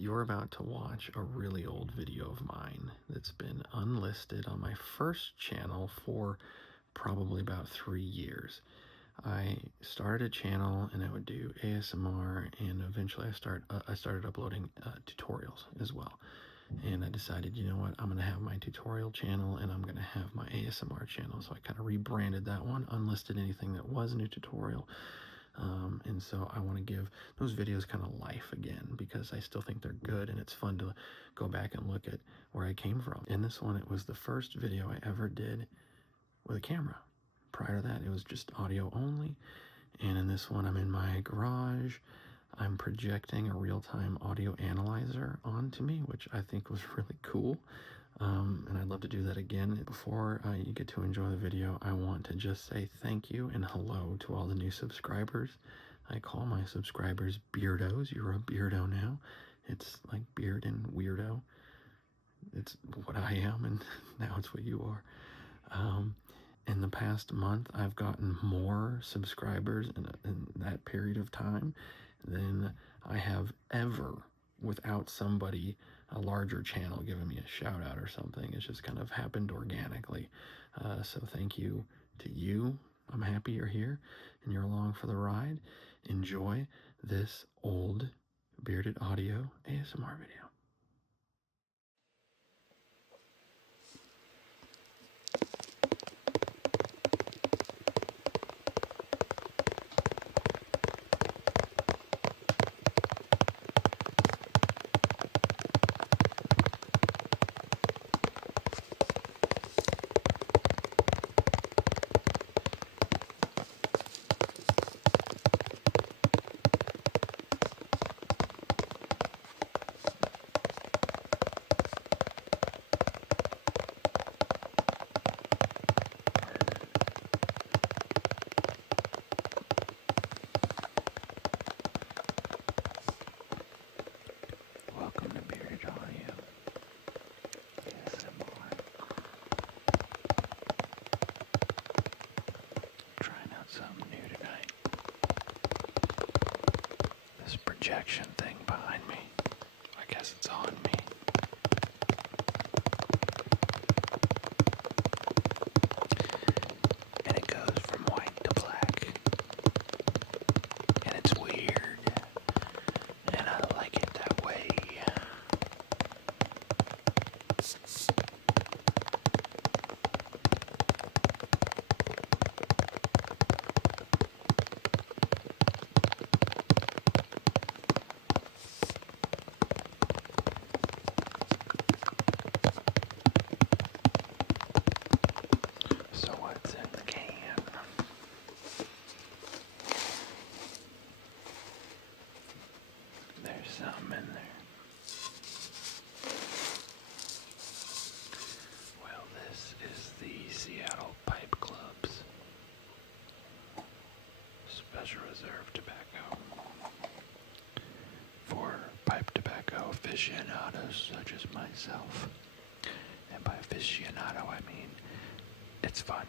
You're about to watch a really old video of mine that's been unlisted on my first channel for probably about 3 years. I started a channel and I would do ASMR, and eventually I started uploading tutorials as well. And I decided, you know what, I'm going to have my tutorial channel and I'm going to have my ASMR channel. So I kind of rebranded that one, unlisted anything that wasn't a tutorial. And so I want to give those videos kind of life again, because I still think they're good and it's fun to go back and look at where I came from. In this one, it was the first video I ever did with a camera. Prior to that, it was just audio only. And in this one, I'm in my garage. I'm projecting a real-time audio analyzer onto me, which I think was really cool. And I'd love to do that again. Before you get to enjoy the video, I want to just say thank you and hello to all the new subscribers. I call my subscribers beardos. You're a beardo now. It's like beard and weirdo. It's what I am, and now it's what you are. In the past month, I've gotten more subscribers in that period of time than I have ever without somebody, a larger channel, giving me a shout out or something. It's just kind of happened organically. So thank you to you. I'm happy you're here and you're along for the ride. Enjoy this old bearded audio ASMR video. Welcome to Bearded Audio ASMR. Trying out something new tonight. This projection thing behind me, I guess it's on me. And it goes from white to black. And it's weird. And I like it that way. So what's in the can? There's some in there. Well, this is the Seattle Pipe Club's Special Reserve Tobacco for pipe tobacco aficionados such as myself. And by aficionado, I mean it's fun.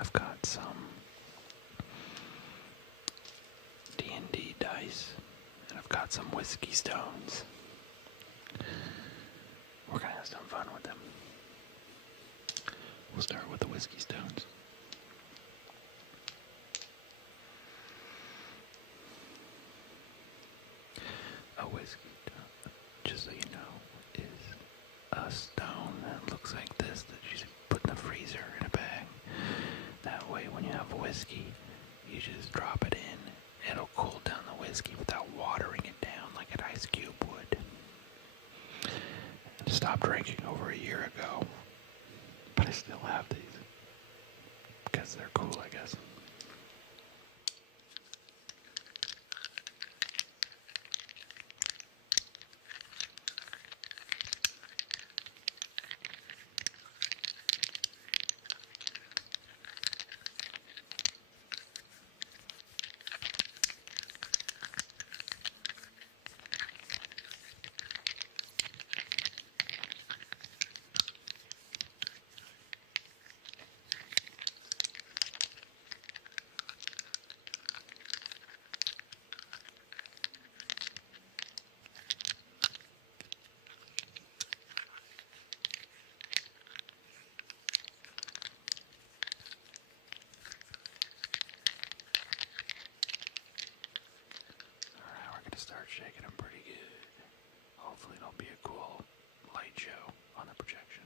I've got some D&D dice, and I've got some whiskey stones. We're gonna have some fun with them. We'll start with the whiskey stones. A whiskey stone, just so you know, is a stone that looks like this that you put in the freezer in a bag. That way when you have whiskey, you just drop it in. It'll cool down the whiskey without watering it down like an ice cube would. I stopped drinking over a year ago, but I still have these because they're cool, I guess. Start shaking them pretty good. Hopefully it'll be a cool light show on the projection.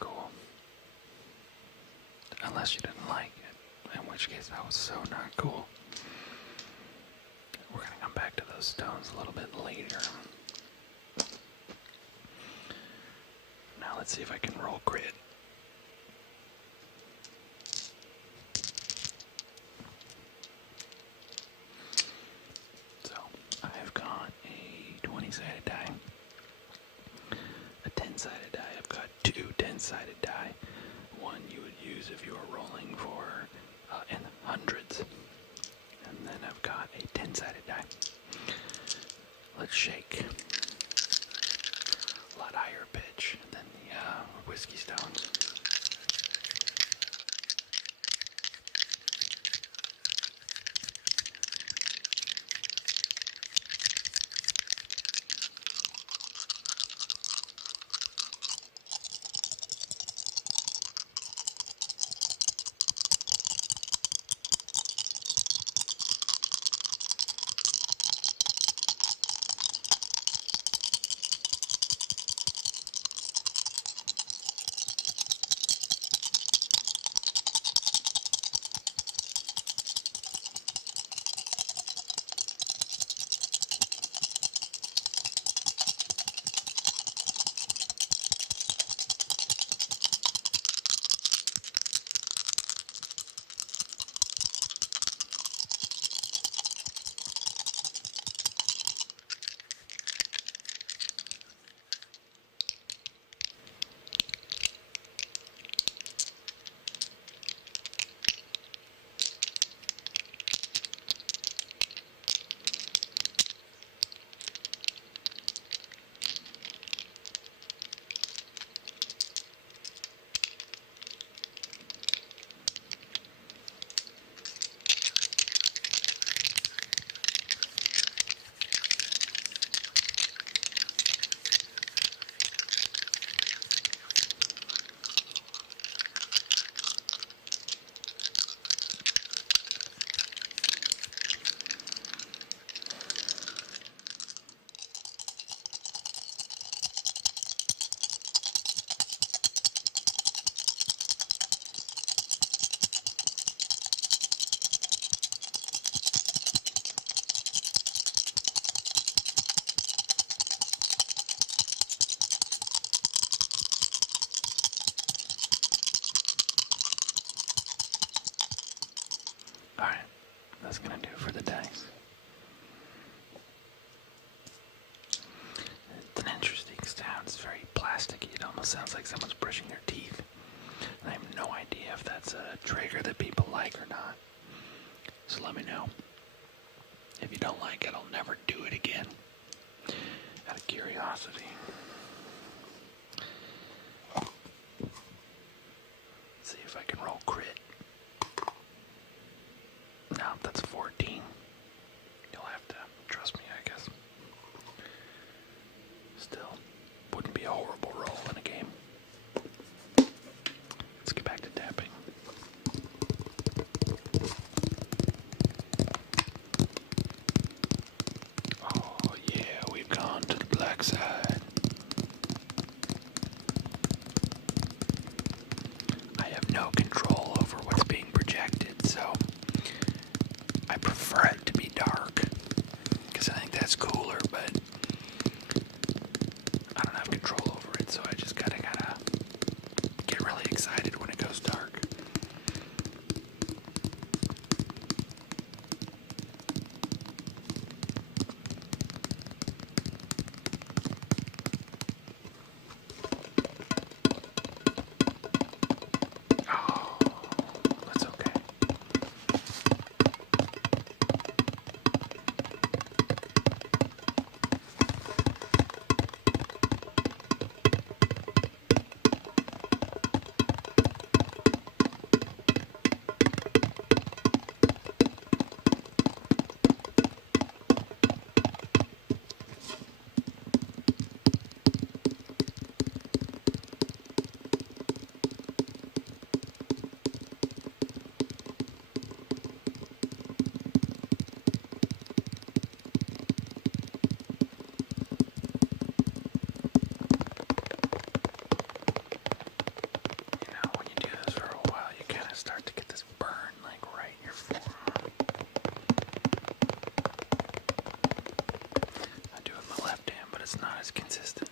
Cool. Unless you didn't like it, in which case that was so not cool. We're gonna come back to those stones a little bit later. Now let's see if I can roll crit. So I've got a 20-sided die, a 10-sided die. I've got two 10-sided die. One you would use if you were rolling for in hundreds. And then I've got a 10-sided die. Let's shake. A lot higher pitch than the whiskey stones. Alright, that's gonna do for the day. It's an interesting sound. It's very plasticky. It almost sounds like someone's brushing their teeth. And I have no idea if that's a trigger that people like or not. So let me know. If you don't like it, I'll never do it again. Out of curiosity. Let's see if I can roll crit. No, that's 14. You'll have to trust me, I guess. Still, wouldn't be a horrible roll in a game. Let's get back to tapping. Oh yeah, we've gone to the black side. I have no control over what's being projected, so I prefer it to be dark, because I think that's cooler, but I don't have control over it, so I just gotta get really excited when it goes dark. Oh, that's okay. Start to get this burn like right in your forearm. I do it with my left hand, but it's not as consistent.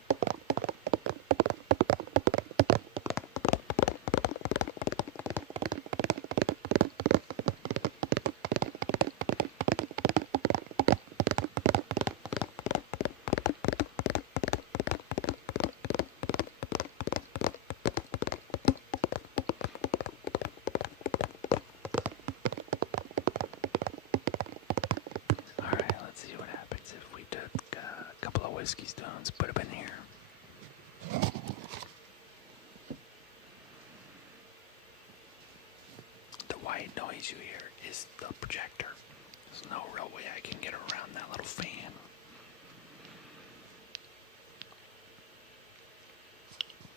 Whiskey stones, put them in here. The white noise you hear is the projector. There's no real way I can get around that little fan.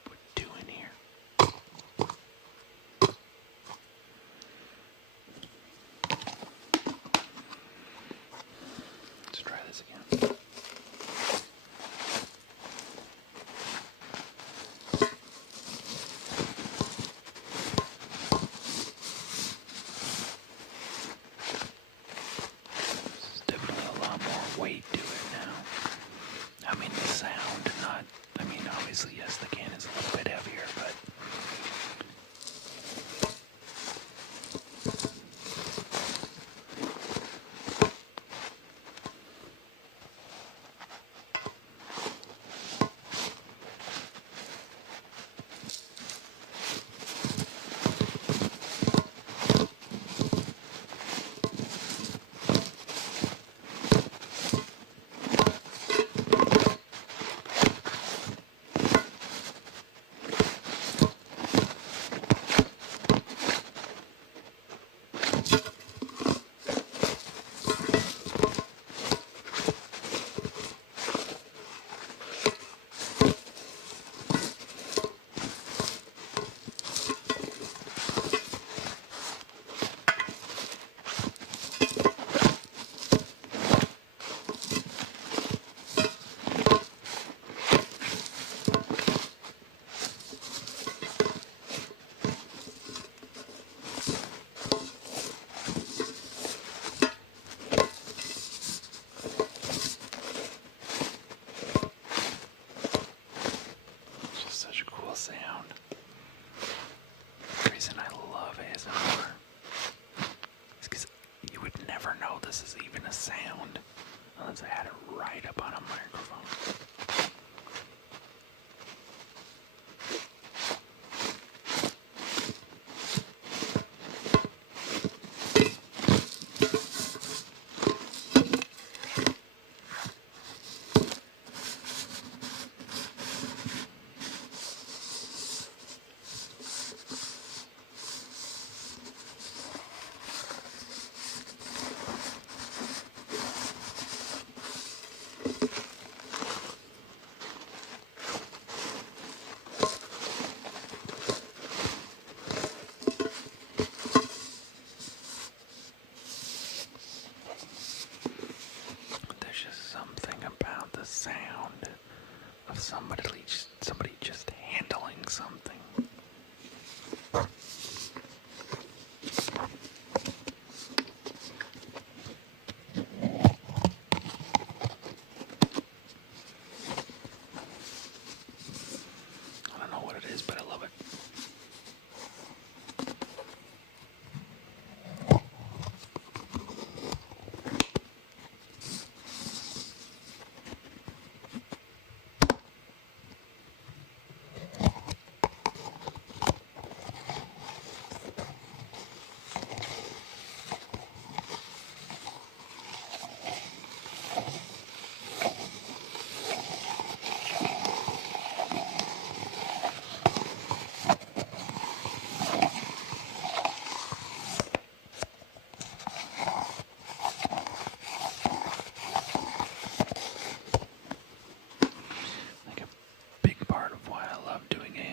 Put 2 in here. Let's try this again. Weight to it. sound unless I had it right up on a microphone. Sound of somebody just handling something. I don't know what it is, but I love it.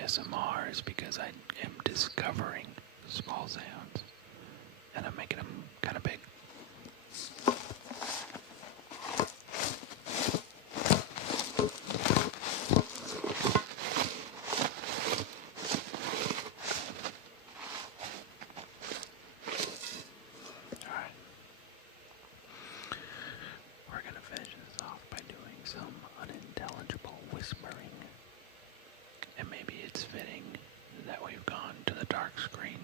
ASMR is because I am discovering small sounds and I'm making them kind of big. Alright. We're going to finish this off by doing some unintelligible whispering. And maybe it's fitting that we've gone to the dark screen.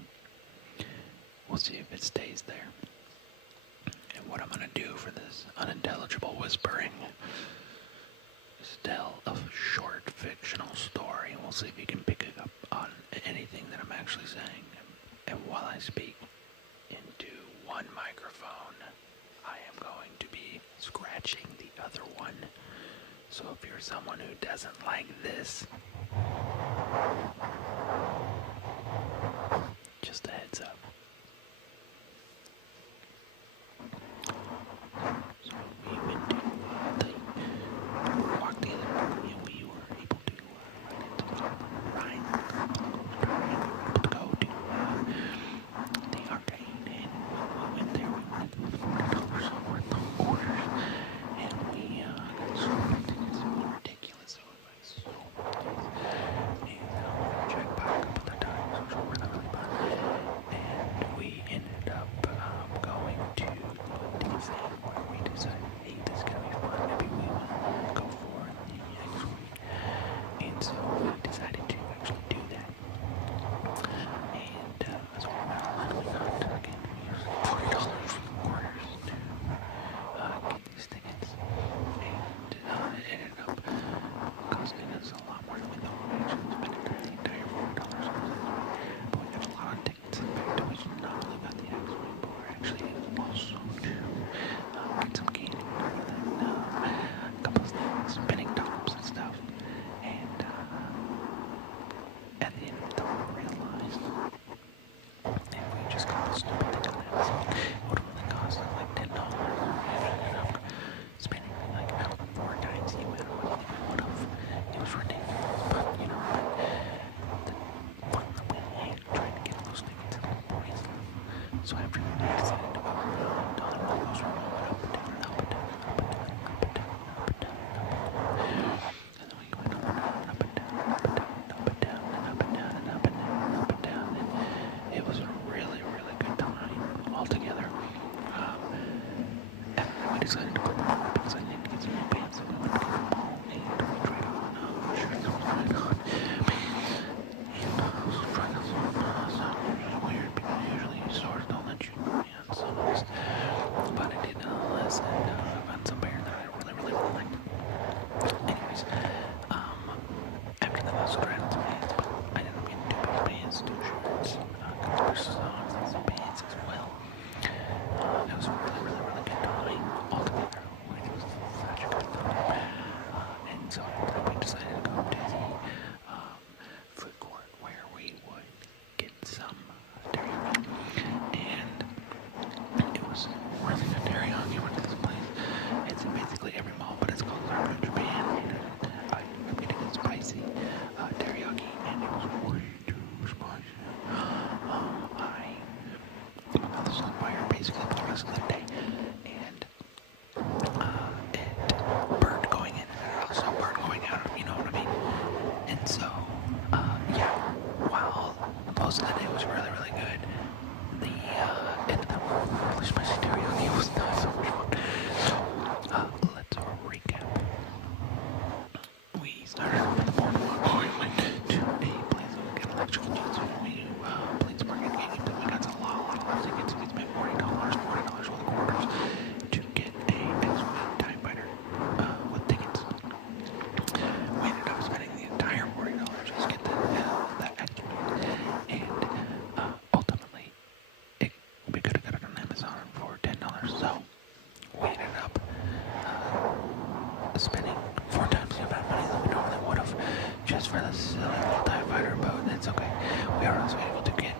We'll see if it stays there. And what I'm going to do for this unintelligible whispering is tell a short fictional story, and we'll see if you can pick up on anything that I'm actually saying. And while I speak into one microphone, I am going to be scratching the other one. So if you're someone who doesn't like this, just a heads up. So we went to walked the other way, and we were able to ride. We were able to go to the arcade, and we went there. We went with $40 worth of orders, and we got so many tickets. It was ridiculous. So it was so many tickets. And jackpot a couple of times, which were really fun. And we ended up going to Disney, where we decided, hey, this is going to be fun. Maybe we will go for it next week. And so we decided to actually do that. And so we went online. We got, again, $40 for the orders to get these tickets. And it ended up costing us a lot more than we thought. We actually spent the entire $40. But we got a lot of tickets. In fact, we not only got the X-Wing, but we're actually also to get some candy and a couple of things, spinning tops and stuff. And at the end of it, we realized, and we just got the stupid thing on Amazon, it would only cost us like $10. We ended up spending like 4 times the amount of money that we would have. It was ridiculous, but you know, the fun that we had trying to get those tickets was pointless. So after we decided to go down the roller coaster, we went up and down and up and down and up and down and up and down and up and down and up and down. And then we went up and down and up and down and up and down and up and down and up and down and up and down and up and down. And it was a really, really good time altogether. And we decided to go home because I needed to get some new pants, so we went to get them all. And we tried on shirts that was going on. And I was trying on some weird because usually stores don't let you try on some some teriyaki, and it was really good teriyaki. I went to this place. It's in basically every mall, but it's called Lofi Japan. I'm getting a spicy teriyaki, and it was way too spicy. My mouth was on fire basically for the rest of the day, and it burned going in, and it also burned going out, you know what I mean? And so, yeah, while most of the day was really, really good, the end of the really spicy teriyaki was not so much fun. So, let's recap. We started off in the morning going to a place that we got electrical jets. We played some arcade games, and we got a lot of tickets. We spent $40 with quarters to get a X-Wing TIE Fighter with tickets. We ended up spending the entire $40 just to get that X-Wing, and ultimately, we could have got it on Amazon for $10. So we ended up spending 4 times the amount of money that we normally would have just for this silly little TIE Fighter, but it's okay. We were also able to get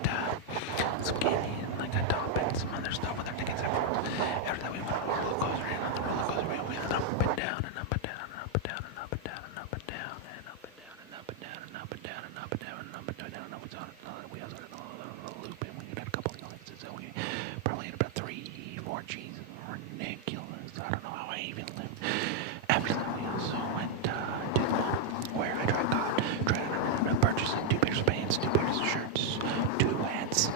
some candy and like a top and some other stuff with our tickets afterwards. After that, we went on a roller coaster, and on the roller coaster, we went up and down and up and down and up and down and up and down and up and down and up and down and up and down and up and down and up and down and up and down and up and down. We also had a loop, and we had a couple of youngsters, so we probably had about 3-4 G's. Ridiculous. I don't know how I even lived. After that, we also went to the mall where I tried purchasing 2 pairs of pants, 2 pairs of shirts, 2 hats,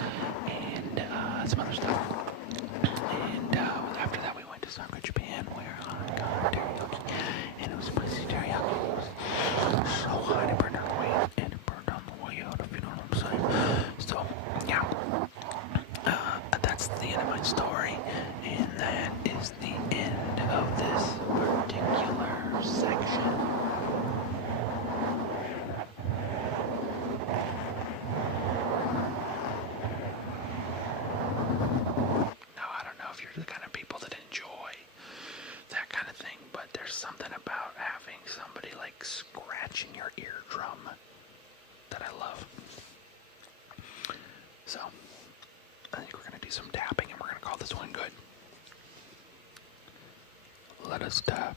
and some other stuff. And after that, we went to Sakura, Japan, where I got teriyaki, and it was spicy teriyaki. It was so hot, it burned on the way, and it burned on the way out, if you know what I'm saying. So, yeah, that's the end of my story, and that is the end of this particular section. Now, I don't know if you're the kind of people that enjoy that kind of thing, but there's something about having somebody like scratching your eardrum that I love. So, I think we're going to do some tapping, and we're going to call this one good. Let us tap.